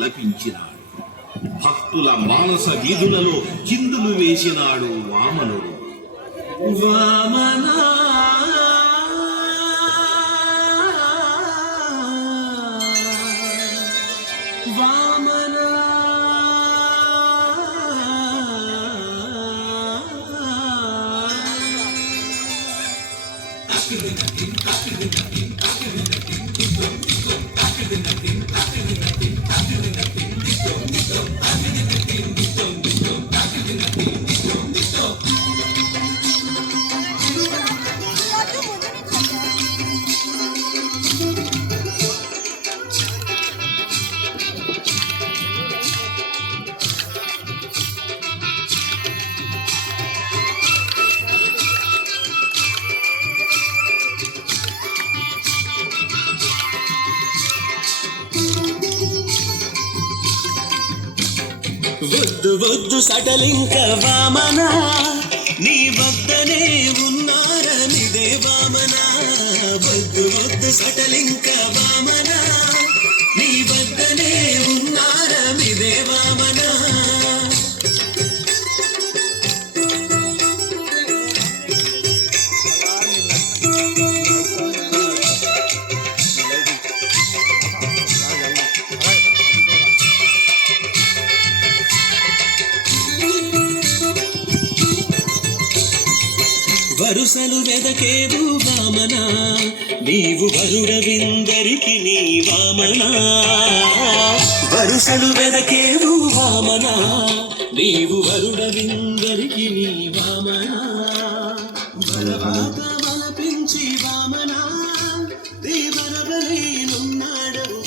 లపించినాడు. భక్తుల మానస వీధులలో చిందులు వేసినాడు వామనుడు. వామనా వామనా వద్దు వద్దు సడలింక వామన, నీ వద్దనే ఉన్నారనిదే వామన. వద్దు వద్దు సడలింక వామన, నీ వద్దనే ఉన్నారనిదే వామన. వరుసలు వెదకేవు వామన, నీవు వరుడవిందరికి నీ వామన. వరుసలు వెదకేవు వామన, నీవు వరుడవిందరికి నీ వామన. వరవాత వలపించి వామన, దేవరవలేనున్నాడవు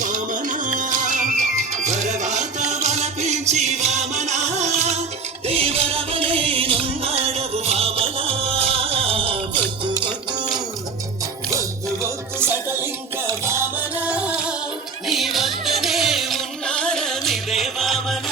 వామన. వరవాత వలపించి వామన, దేవరవలేనున్నాడవు వామన. సటలింక వామన, నీ వద్దనే ఉన్నారనిదే వామన.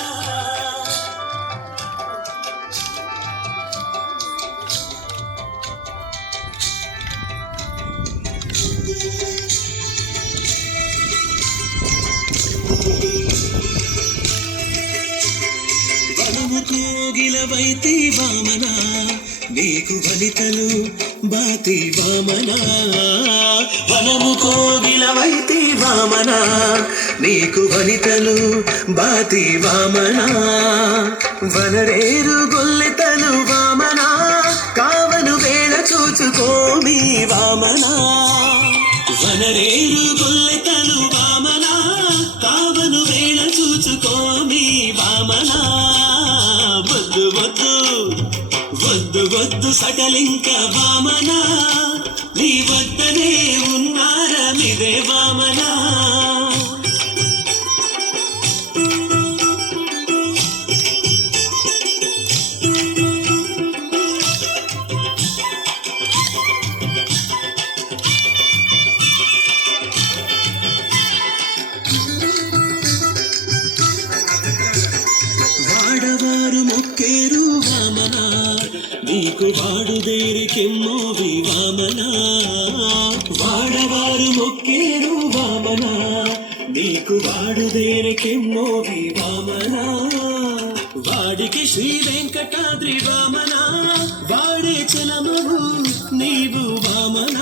వనము కోగిలవైతే వామన, నీకు వనితలు బాతి వామన. వనము కోగిలవైతే వామన, నీకు వనితలు బాతి వామన. వనరేరు గొల్లెతలు వామన, కావను వేళ చూచుకోమి వామన. వనరేరు గొల్లెతలు వామన, కావను వేళ చూచుకోమి వామన. వద్దు వద్దు వద్దు వద్దు సటలింక వామన, నీ వద్దనే ఉన్నారనిదే వామన. వాడవారు మొక్కేరు వామన, నీకు వాడుదేరికెమ్మోవి వామన. వాడవారు మొక్కేరు వామన, నీకు వాడుదేరికెమ్మోవి వామన. వాడికి శ్రీ వెంకటాద్రి వామన, వాడే చలమవు నీవు వామన.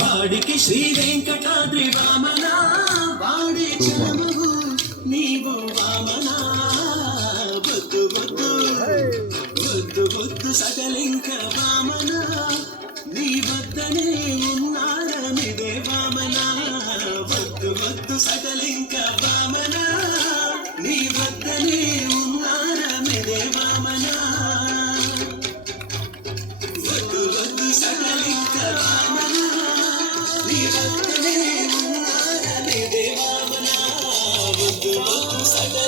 వాడికి శ్రీ వెంకటాద్రి వామన, వాడే చలమవు నీవు వామన. వద్దు వద్దు వద్దు వద్దు సకలింక వామన, నీ వద్దనే ఉన్నారనిదే వామన. వద్దు వద్దు సకలింక వామన, నీ వద్దనే ఉన్నారనిదే వామన. వద్దు వద్దు సకలింక వామన, నీ వద్దనే ఉన్నారనిదే వామన. వద్దు వద్దు సకలింక